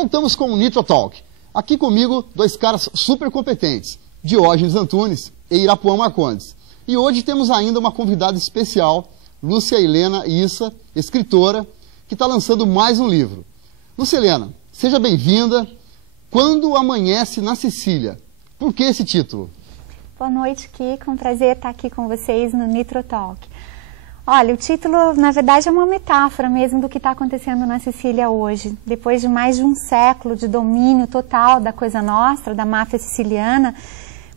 voltamos com o Nitro Talk. Aqui comigo, dois caras super competentes, Diógenes Antunes e Irapuã Marcondes. E hoje temos ainda uma convidada especial, Lúcia Helena Issa, escritora, que está lançando mais um livro. Lúcia Helena, seja bem-vinda. Quando Amanhece na Sicília. Por que esse título? Boa noite, Kiko. Um prazer estar aqui com vocês no Nitro Talk. Olha, o título, na verdade, é uma metáfora mesmo do que está acontecendo na Sicília hoje. Depois de mais de um século de domínio total da Cosa Nostra, da máfia siciliana,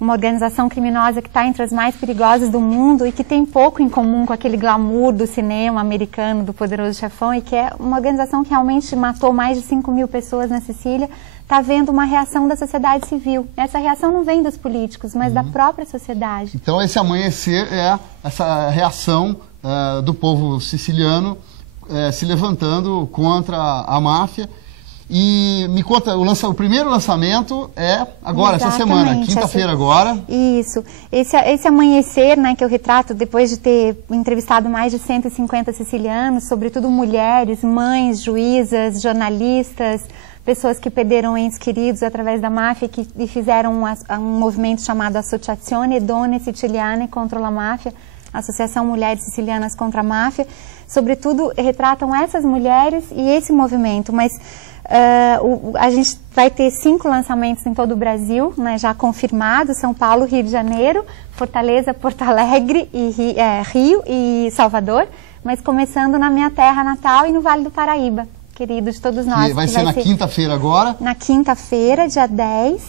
uma organização criminosa que está entre as mais perigosas do mundo e que tem pouco em comum com aquele glamour do cinema americano, do Poderoso Chefão, e que é uma organização que realmente matou mais de 5.000 pessoas na Sicília, está vendo uma reação da sociedade civil. Essa reação não vem dos políticos, mas da própria sociedade. Então esse amanhecer é essa reação do povo siciliano se levantando contra a máfia. E me conta, o primeiro lançamento é agora, essa semana, quinta-feira agora. Isso. Esse amanhecer, né, que eu retrato depois de ter entrevistado mais de 150 sicilianos, sobretudo mulheres, mães, juízas, jornalistas, pessoas que perderam entes queridos através da máfia e fizeram um movimento chamado Associazione Donne Siciliane contro la Mafia, Associação Mulheres Sicilianas contra a Máfia. Sobretudo, retratam essas mulheres e esse movimento, mas a gente vai ter 5 lançamentos em todo o Brasil, né, já confirmados: São Paulo, Rio de Janeiro, Fortaleza, Porto Alegre, Rio e Salvador, mas começando na minha terra natal e no Vale do Paraíba, querido de todos nós. E vai ser na quinta-feira agora? Na quinta-feira, dia 10,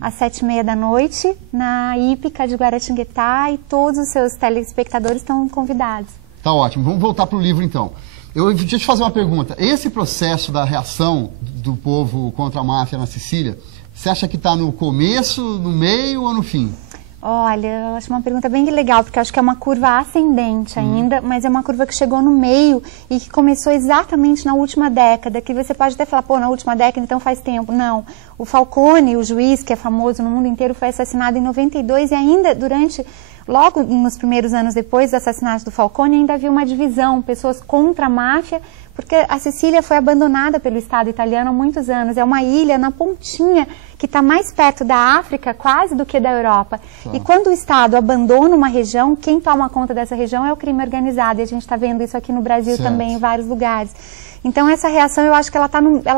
às 7h30 da noite, na Hípica de Guaratinguetá, e todos os seus telespectadores estão convidados. Tá ótimo, vamos voltar para o livro então. Deixa eu te fazer uma pergunta. Esse processo da reação do povo contra a máfia na Sicília, você acha que está no começo, no meio ou no fim? Olha, eu acho uma pergunta bem legal, porque eu acho que é uma curva ascendente ainda, mas é uma curva que chegou no meio e que começou exatamente na última década, que você pode até falar, pô, na última década, então faz tempo. Não, o Falcone, o juiz que é famoso no mundo inteiro, foi assassinado em 92 e ainda logo nos primeiros anos depois do assassinato do Falcone, ainda havia uma divisão, pessoas contra a máfia, porque a Sicília foi abandonada pelo Estado italiano há muitos anos. É uma ilha na pontinha que está mais perto da África quase do que da Europa. E quando o Estado abandona uma região, quem toma conta dessa região é o crime organizado. E a gente está vendo isso aqui no Brasil também, em vários lugares. Então essa reação, eu acho que ela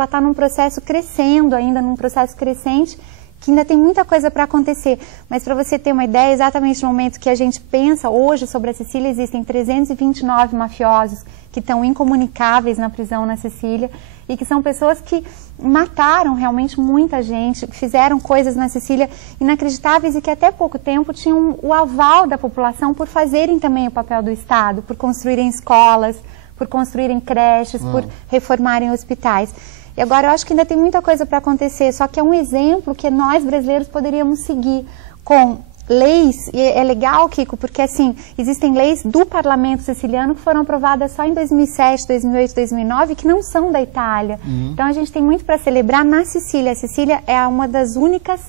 tá num processo crescendo ainda, num processo crescente, que ainda tem muita coisa para acontecer. Mas para você ter uma ideia, exatamente no momento que a gente pensa hoje sobre a Sicília, existem 329 mafiosos que estão incomunicáveis na prisão na Sicília e que são pessoas que mataram realmente muita gente, que fizeram coisas na Sicília inacreditáveis e que até pouco tempo tinham o aval da população por fazerem também o papel do Estado, por construírem escolas, por construírem creches, por reformarem hospitais. E agora eu acho que ainda tem muita coisa para acontecer, só que é um exemplo que nós brasileiros poderíamos seguir com leis. E é legal, Kiko, porque assim, existem leis do parlamento siciliano que foram aprovadas só em 2007, 2008, 2009, que não são da Itália. Então a gente tem muito para celebrar na Sicília. A Sicília é uma das únicas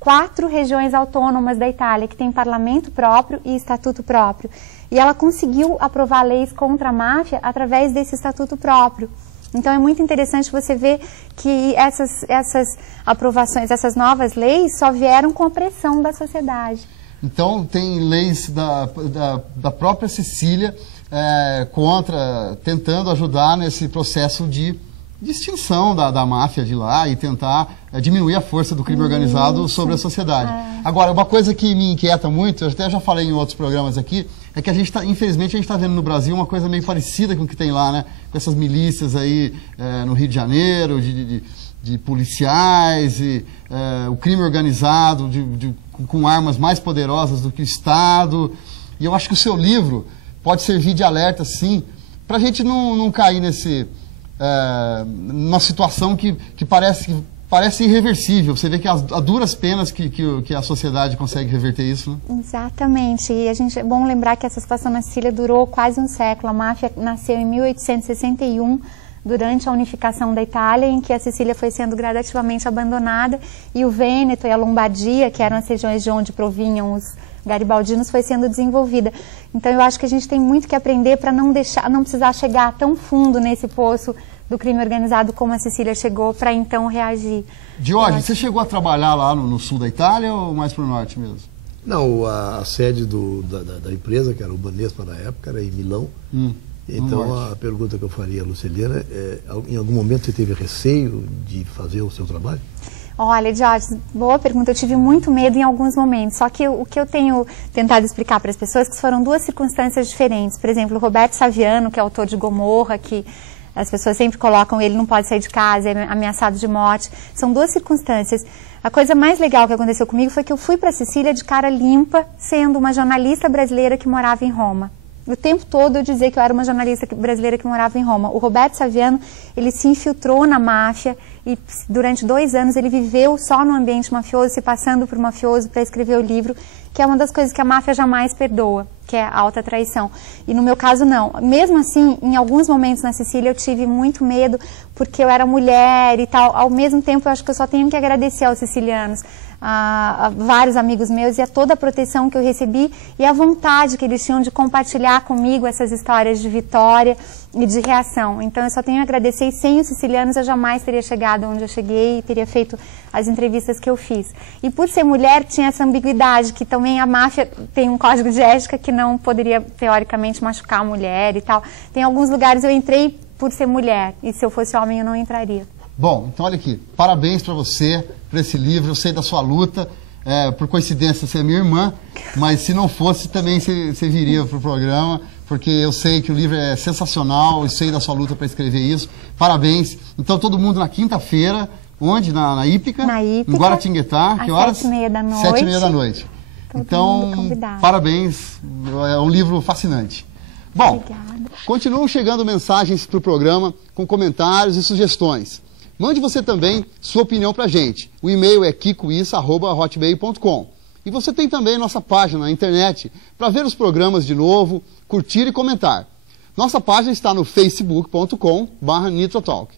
4 regiões autônomas da Itália que tem parlamento próprio e estatuto próprio. E ela conseguiu aprovar leis contra a máfia através desse estatuto próprio. Então é muito interessante você ver que essas aprovações, essas novas leis só vieram com a pressão da sociedade. Então tem leis da própria Sicília tentando ajudar nesse processo de extinção da máfia de lá e tentar diminuir a força do crime organizado sobre a sociedade. Agora, uma coisa que me inquieta muito, eu até já falei em outros programas aqui, é que infelizmente a gente está vendo no Brasil uma coisa meio parecida com o que tem lá, né? Com essas milícias aí no Rio de Janeiro, de policiais, o crime organizado com armas mais poderosas do que o Estado. E eu acho que o seu livro pode servir de alerta, sim, para a gente não cair numa situação que parece irreversível. Você vê que a duras penas que a sociedade consegue reverter isso, né? Exatamente. E é bom lembrar que essa situação na Sicília durou quase um século. A máfia nasceu em 1861, durante a unificação da Itália, em que a Sicília foi sendo gradativamente abandonada e o Vêneto e a Lombardia, que eram as regiões de onde provinham os garibaldinos, foi sendo desenvolvida. Então eu acho que a gente tem muito que aprender para não precisar chegar tão fundo nesse poço do crime organizado, como a Cecília chegou, para então reagir. Diógenes, você chegou a trabalhar lá no sul da Itália ou mais para o norte mesmo? Não, a sede da empresa, que era o Banespa na época, era em Milão. Então, a pergunta que eu faria, Lucilena, em algum momento você teve receio de fazer o seu trabalho? Olha, Diógenes, boa pergunta. Eu tive muito medo em alguns momentos, só que o que eu tenho tentado explicar para as pessoas é que foram duas circunstâncias diferentes. Por exemplo, o Roberto Saviano, que é autor de Gomorra, que as pessoas sempre colocam, ele não pode sair de casa, é ameaçado de morte. São duas circunstâncias. A coisa mais legal que aconteceu comigo foi que eu fui para Sicília de cara limpa, sendo uma jornalista brasileira que morava em Roma. O tempo todo eu dizia que eu era uma jornalista brasileira que morava em Roma. O Roberto Saviano, ele se infiltrou na máfia e durante 2 anos ele viveu só no ambiente mafioso, se passando por mafioso para escrever o livro, que é uma das coisas que a máfia jamais perdoa, que é a alta traição. E no meu caso não. Mesmo assim, em alguns momentos na Sicília eu tive muito medo porque eu era mulher e tal. Ao mesmo tempo eu acho que eu só tenho que agradecer aos sicilianos, a vários amigos meus e a toda a proteção que eu recebi e a vontade que eles tinham de compartilhar comigo essas histórias de vitória e de reação. Então eu só tenho a agradecer, e sem os sicilianos eu jamais teria chegado onde eu cheguei e teria feito as entrevistas que eu fiz. E por ser mulher tinha essa ambiguidade, que também a máfia tem um código de ética que não poderia teoricamente machucar a mulher e tal. Tem alguns lugares eu entrei por ser mulher e se eu fosse homem eu não entraria. Bom, então olha aqui, parabéns para você, por esse livro, eu sei da sua luta, por coincidência você é minha irmã, mas se não fosse também você viria para o programa, porque eu sei que o livro é sensacional, eu sei da sua luta para escrever isso, parabéns. Então todo mundo na quinta-feira, onde? Na Hípica? Na Hípica. Em Guaratinguetá, que horas? 7h30 da noite. 7h30 da noite. Então, parabéns, é um livro fascinante. Bom, obrigada. Continuam chegando mensagens para o programa com comentários e sugestões. Mande você também sua opinião para a gente. O e-mail é kikoissa@hotmail.com. E você tem também nossa página na internet para ver os programas de novo, curtir e comentar. Nossa página está no facebook.com/nitrotalk.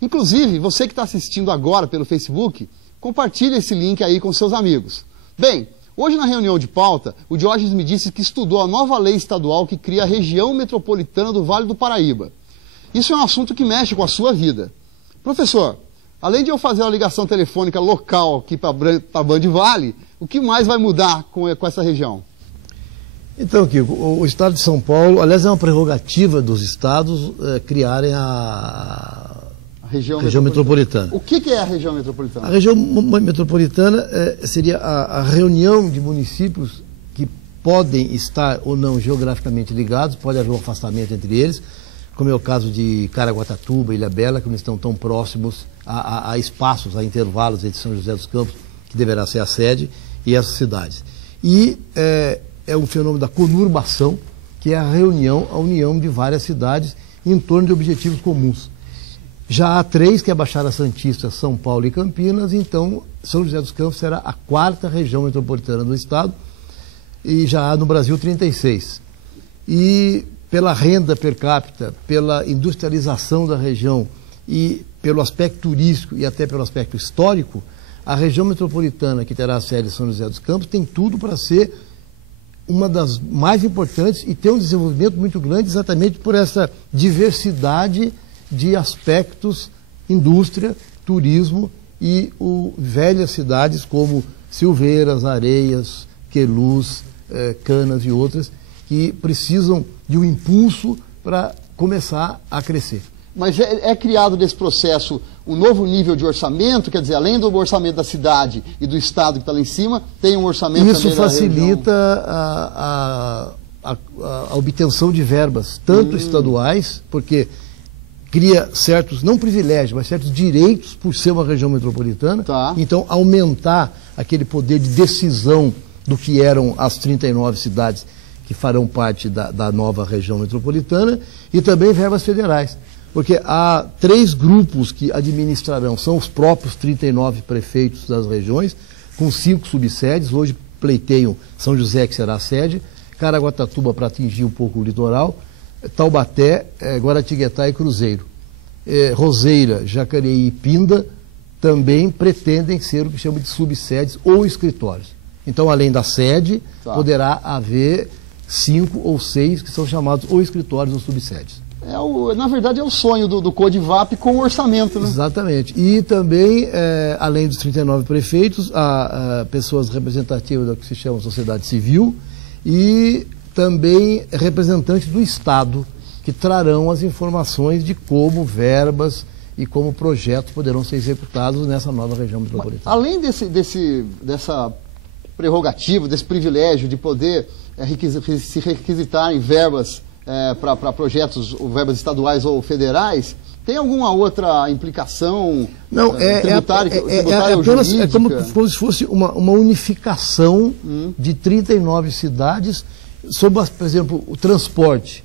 Inclusive, você que está assistindo agora pelo Facebook, compartilhe esse link aí com seus amigos. Bem, hoje na reunião de pauta, o Diógenes me disse que estudou a nova lei estadual que cria a região metropolitana do Vale do Paraíba. Isso é um assunto que mexe com a sua vida. Professor, além de eu fazer uma ligação telefônica local aqui para a Band Vale, o que mais vai mudar com essa região? Então, Kiko, o Estado de São Paulo, aliás, é uma prerrogativa dos estados criarem a região metropolitana. O que é a região metropolitana? A região metropolitana seria a reunião de municípios que podem estar ou não geograficamente ligados, pode haver um afastamento entre eles, como é o caso de Caraguatatuba, Ilhabela, que não estão tão próximos a espaços, a intervalos entre São José dos Campos, que deverá ser a sede, e essas cidades. E é um fenômeno da conurbação, que é a união de várias cidades em torno de objetivos comuns. Já há 3, que é a Baixada Santista, São Paulo e Campinas, então São José dos Campos será a 4ª região metropolitana do estado, e já há no Brasil 36. E pela renda per capita, pela industrialização da região e pelo aspecto turístico e até pelo aspecto histórico, a região metropolitana, que terá a sede de São José dos Campos, tem tudo para ser uma das mais importantes e ter um desenvolvimento muito grande exatamente por essa diversidade de aspectos, indústria, turismo e velhas cidades como Silveiras, Areias, Queluz, Canas e outras, que precisam de um impulso para começar a crescer. Mas é criado nesse processo um novo nível de orçamento, quer dizer, além do orçamento da cidade e do estado que está lá em cima, tem um orçamento Isso também facilita a obtenção de verbas, tanto estaduais, porque cria certos, não privilégios, mas certos direitos por ser uma região metropolitana. Tá. Então, aumentar aquele poder de decisão do que eram as 39 cidades que farão parte da nova região metropolitana, e também verbas federais. Porque há 3 grupos que administrarão, são os próprios 39 prefeitos das regiões, com 5 subsedes. Hoje pleiteiam São José, que será a sede, Caraguatatuba para atingir um pouco o litoral, Taubaté, Guaratinguetá e Cruzeiro. Roseira, Jacareí e Pinda também pretendem ser o que chama de subsedes ou escritórios. Então, além da sede, poderá haver 5 ou 6 que são chamados ou escritórios ou subsedes. na verdade, é o sonho do CODIVAP com o orçamento, né? Exatamente. E também, além dos 39 prefeitos, há pessoas representativas da que se chama sociedade civil e também representantes do Estado, que trarão as informações de como verbas e como projetos poderão ser executados nessa nova região metropolitana. Além dessa prerrogativa, desse privilégio de poder se requisitar em verbas para projetos, ou verbas estaduais ou federais, tem alguma outra implicação tributária ou jurídica? É como se fosse uma unificação de 39 cidades sobre, por exemplo, o transporte.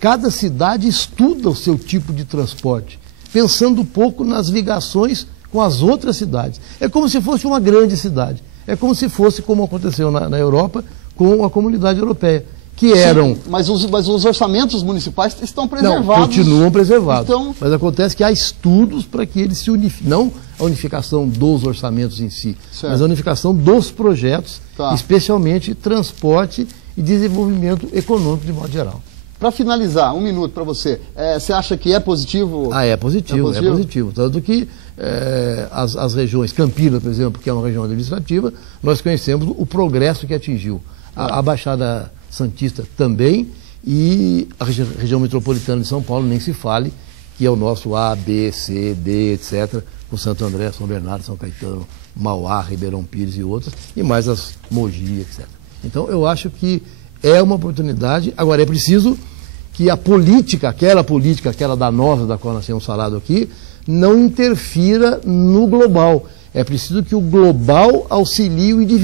Cada cidade estuda o seu tipo de transporte, pensando um pouco nas ligações com as outras cidades. É como se fosse uma grande cidade. É como se fosse, como aconteceu na Europa, com a Comunidade Europeia, que eram... Sim, mas os orçamentos municipais estão preservados. Não, continuam preservados. Mas acontece que há estudos para que eles se unifiquem. Não a unificação dos orçamentos em si, mas a unificação dos projetos, especialmente transporte e desenvolvimento econômico de modo geral. Para finalizar, 1 minuto para você. Você acha que é positivo? É positivo. Tanto que as regiões, Campinas, por exemplo, que é uma região administrativa, nós conhecemos o progresso que atingiu. A Baixada Santista também, e a região metropolitana de São Paulo, nem se fale, que é o nosso A, B, C, D, etc., com Santo André, São Bernardo, São Caetano, Mauá, Ribeirão Pires e outras, e mais as Mogi, etc. Então, eu acho que é uma oportunidade. Agora, é preciso que a política, aquela danosa da qual nós temos falado aqui, não interfira no global. É preciso que o global auxilie o indivíduo.